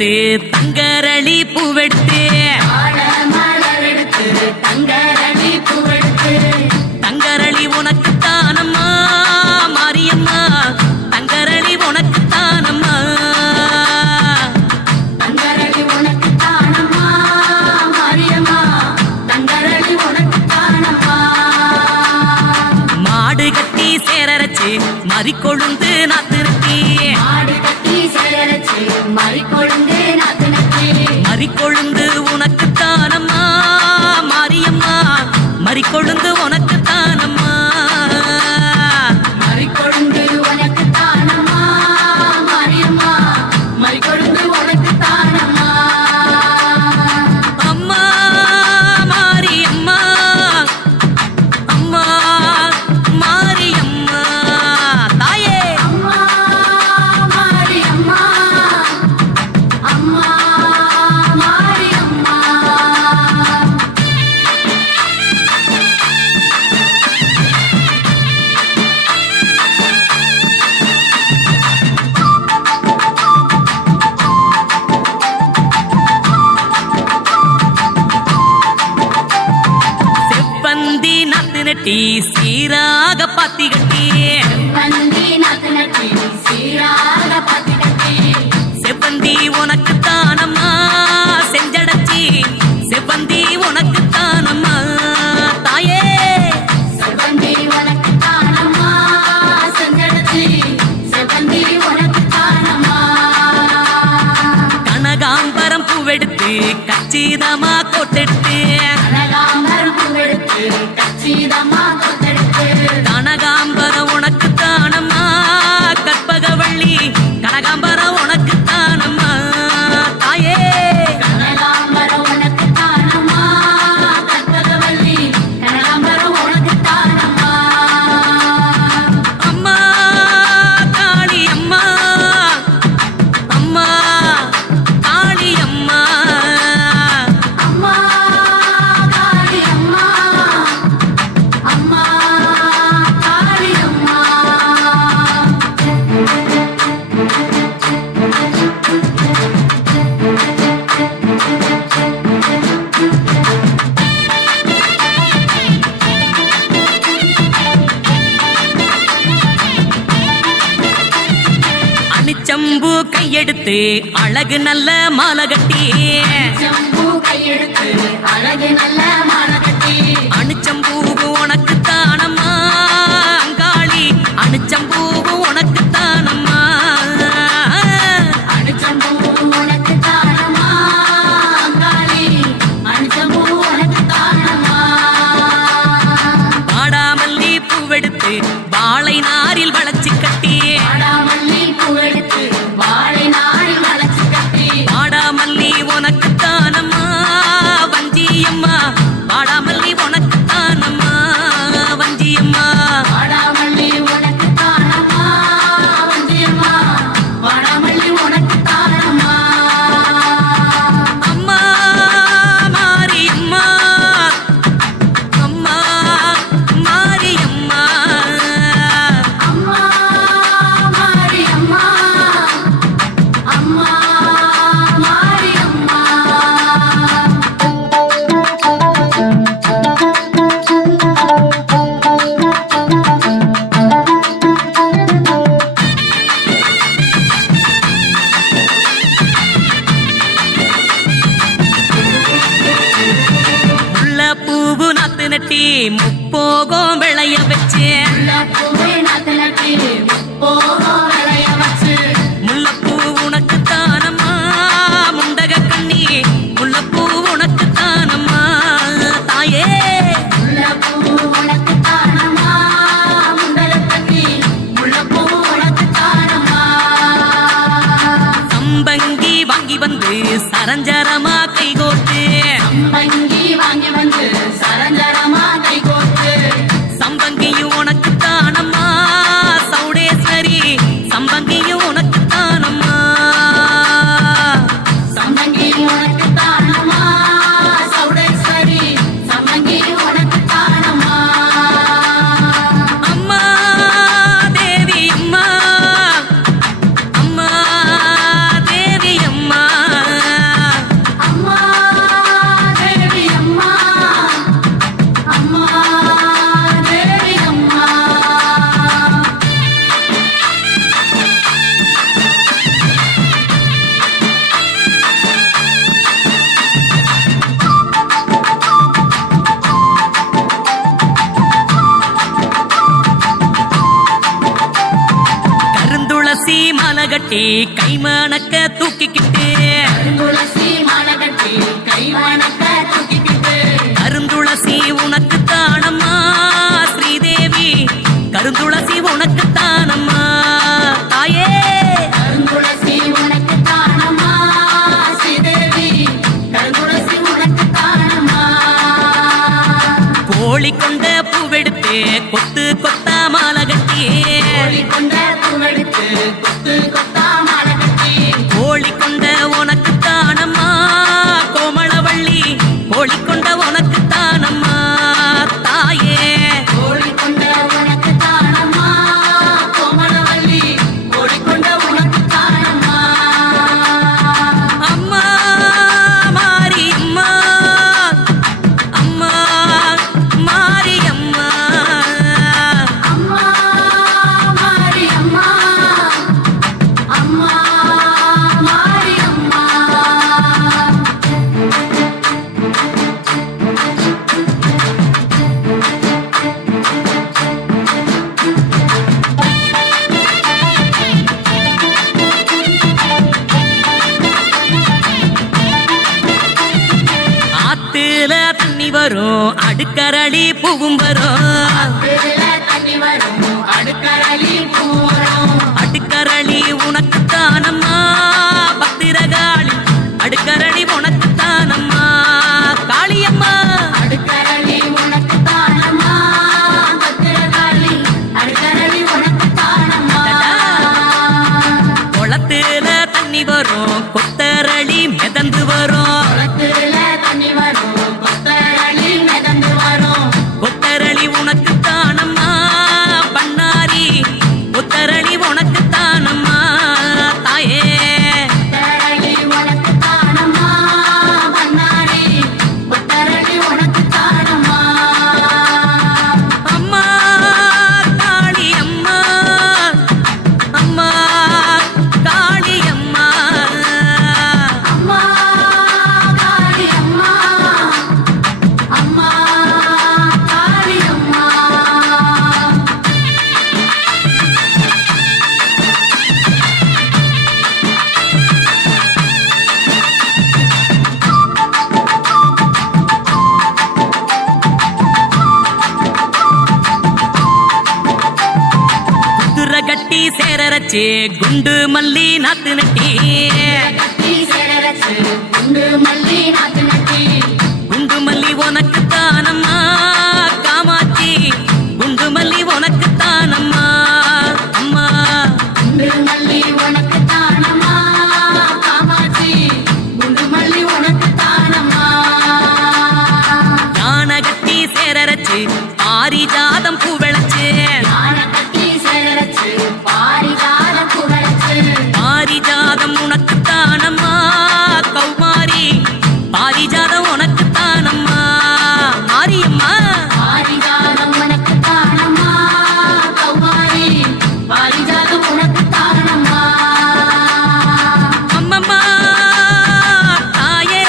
எடுத்து தங்கரளி பூவெடுத்து தங்கரளி பூவெடுத்து தங்கரளி உனக்கு தானம்மா மாரியம்மா தங்கரளி உனக்கு தானம்மா தங்கரளி உனக்கு தானம்மா மாரியம்மா தங்கரளி உனக்கு தானம்மா மாடு கட்டி சேரரச்சு மறிக்கொழுந்து நாத்திருக்கி மாடு கட்டி சேரரச்சு மறிக்கொழுந்து நாத்திருக்கி மறிக்கொழுந்து உனக்கு தானம்மா மாரியம்மா மறிக்கொழுந்து உனக்கு தானம்மா மறிக்கொழுந்து உனக்கு தானம்மா மாரியம்மா மறிக்கொழுந்து உனக்கு தானம்மா அம்மா மாரியம்மா அம்மா மாரியம்மா தாயே அம்மா மாரியம்மா அம்மா மாரியம்மா செவ்வந்தி நாத்து நட்டி சீராக பாத்தி கட்டி வந்தி நாத்து நட்டி சீராக பாத்தி கட்டி செவ்வந்தி உனக்கு தானம்மா செஞ்சடச்சி செவ்வந்தி உனக்கு தானம்மா தாயே செவ்வந்தி உனக்கு தானம்மா செஞ்சடச்சி செவ்வந்தி உனக்கு தானம்மா கனகாம்பரம் பூவெடுத்து கச்சிதமா கோட்டெடுத்து கனகாம்பரம் பூவெடுத்து கச்சிதமா கொத்தெடுத்து கனகாம்பரம் உனக்கு தானம்மா கற்பகவள்ளி கனகாம்பரம் உனக்கு தானம்மா தாயே கனகாம்பரம் உனக்கு தானம்மா கற்பகவல்லி கனகாம்பரம் உனக்கு தானம்மா அம்மா காளி அம்மா அம்மா காளி அம்மா அம்மா காளி அம்மா அம்மா காளி அம்மா அணிச்சம்பு கையெடுத்து அழகு நல்ல மாலை கட்டி ஜம்பு கையெடுத்து அழகு நல்ல மாலை கட்டி அணிச்சம்பூ உனக்கு தானம்மா அங்காளி அணிச்சம்பூ உனக்கு தானம்மா அணிச்சம்பூ உனக்கு தானம்மா அங்காளி அணிச்சம்பூ உனக்கு தானம்மா வாடாமல்லி பூவெடுத்து வாழை நாரில் வளைச்சு கட்டி வாடாமல்லி பூவெடுத்து வாழை நாரில் வளைச்சு கட்டி வாடாமல்லி உனக்கு தானம்மா வஞ்சியம்மா வாடாமல்லி உனக்கு தானம்மா வஞ்சியம்மா வாடாமல்லி உனக்கு தானம்மா வந்தியம்மா வாடாமல்லி உனக்கு தானம்மா அம்மா மாரியம்மா அம்மா மாரியம்மா அம்மா மாரியம்மா அம்மா மாரியம்மா முல்ல பூவு நாத்து நட்டி முப்போகம் விளைய வச்சு பூவே நாத்து நட்டி போகும் விளைய வச்சு முல்லப்பூ உனக்கு தானம்மா முண்டக கண்ணி முல்லப்பூ உனக்கு தானம்மா தாயே முல்லைப்பூ உனக்கு தானம்மா முண்டகக்கண்ணி முல்லைப்பூ உனக்கு தானம்மா சம்பங்கி வாங்கி வந்து சரஞ்சரமா கைகோட்டு சம்பங்கி வாங்கி வந்து சரஞ்சரமா கைகோத்து சம்பங்கியும் உனக்கு தானம்மா சௌடேஸ்வரி சம்பங்கியும் உனக்கு தானம்மா சம்பங்கி உனக்கு தானம்மா சௌடேஸ்வரி சம்பங்கி உனக்கு தானம்மா அம்மா தேவி அம்மா அம்மா தேவி அம்மா மாலை கட்டி கைமணக்க தூக்கிக்கிட்டு துளசி மாலை கட்டி கை வணக்க தூக்கிக்கிட்டு கருந்துளசி உனக்கு தானம்மா ஸ்ரீதேவி கருந்துளசி உனக்கு தானம்மா தாயே கருந்துளசி உனக்கு தானம்மா ஸ்ரீதேவி கருந்துளசி உனக்கு தானம்மா கோழி கொண்ட பூவெடுத்து கொத்து கொத்தா மாலை கட்டி கோழி கொண்ட பூவெடுத்து கொத்து கொத்தா மாலை கட்டி கோழி கொண்ட உனக்கு தானம்மா கோமளவள்ளி கோழி கொண்ட உனக்கு தானம்மா தாயே கோழி கொண்ட உனக்கு தானம்மா கோமளவள்ளி கோழி கொண்ட உனக்கு தானம்மா அம்மா மாரியம்மா அம்மா மாரியம்மா அம்மா மாரியம்மா அம்மா மாரியம்மா ஆத்துல தண்ணி வரும் அடுக்கரளி பூவும் வரும் இதுல தண்ணி வரும் அடுக்கரளி பூரம் அடுக்கரளி உனக்கு தானம்மா பத்திரகாளி அடுக்கரளி உனக்கு தானம்மா காளியம்மா அடுக்கரளி உனக்கு தானம்மா பத்திரகாளி அடுக்கரளி உனக்கு தானம்மா குளத்துல தண்ணி வரும் கொத்தரளி மிதந்து வரும் குளத்துல தண்ணி வரும் கொத்தரளி மிதந்து வரும் கொத்தரளி உனக்கு தானம்மா பண்ணாரி கொத்தரளி உனக்கு தானம்மா தாயே கொத்தரளி உனக்கு தானம்மா பண்ணாரி கொத்தரளி உனக்கு தானம்மா அம்மா காளி அம்மா அம்மா காளி அம்மா அம்மா காளி அம்மா அம்மா காளி அம்மா குதிரை கட்டி சேரரச்சு குண்டு மல்லி நாத்து நட்டி கட்டி சேரரச்சு குண்டு மல்லி நாத்து நட்டி குண்டு மல்லி உனக்கு தானம்மா காமாட்சி குண்டு மல்லி உனக்கு தானம்மா அம்மா குண்டு மல்லி உனக்கு தானம்மா காமாட்சி குண்டு மல்லி உனக்கு தானம்மா யானை கட்டி சேரரச்சு பாரிஜாதம் பூ விளைச்சு யானை கட்டி சேரரச்சு பாரிஜாதம் புகழச்சு பாரிஜாதம் உனக்கு தானம்மா கௌமாரி பாரிஜாதம் உனக்கு தானம்மா மாரியம்மா பாரிஜாதம் உனக்கு தானம்மா கௌமாரி பாரிஜாதம் உனக்கு தானம்மா அம்மம்மா தாயே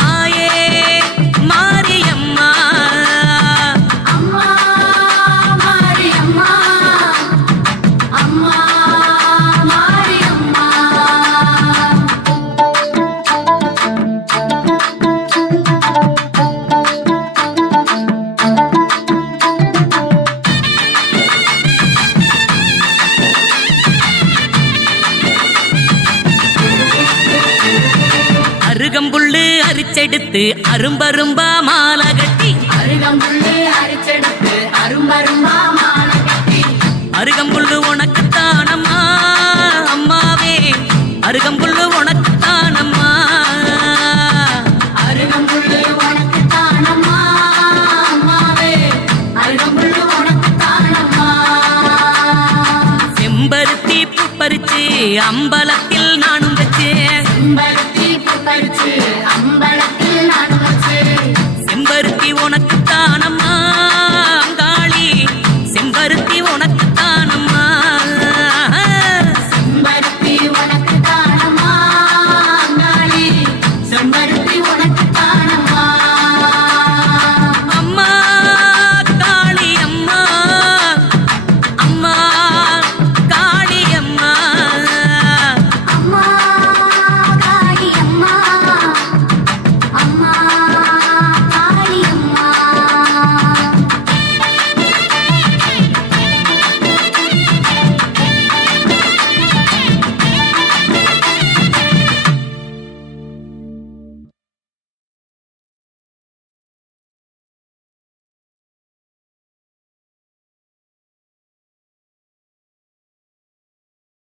தாயே மாரியம்மா அம்மா மாரியம்மா அம்மா மாரியம்மா அருகம்புல்லு அரிச்செடுத்து அரும்பரும்பா மாலை கட்டி அருகம்புல்லு அரிச்செடுத்து அரும்பரும்பா மாலை கட்டி அருகம்புல்லு உனக்கு தானம்மா அம்மாவே அருகம்புல்லு உனக்கு தானம்மா அருகம்புல்லு உனக்கு தானம்மா அம்மாவே அருகம்புல்லு உனக்கு தானம்மா செம்பருத்தி பூ பறிச்சு அம்பலத்தில் நானும் வச்சேன் செம்பருத்தி பூ பறிச்சு அம்பலத்தில்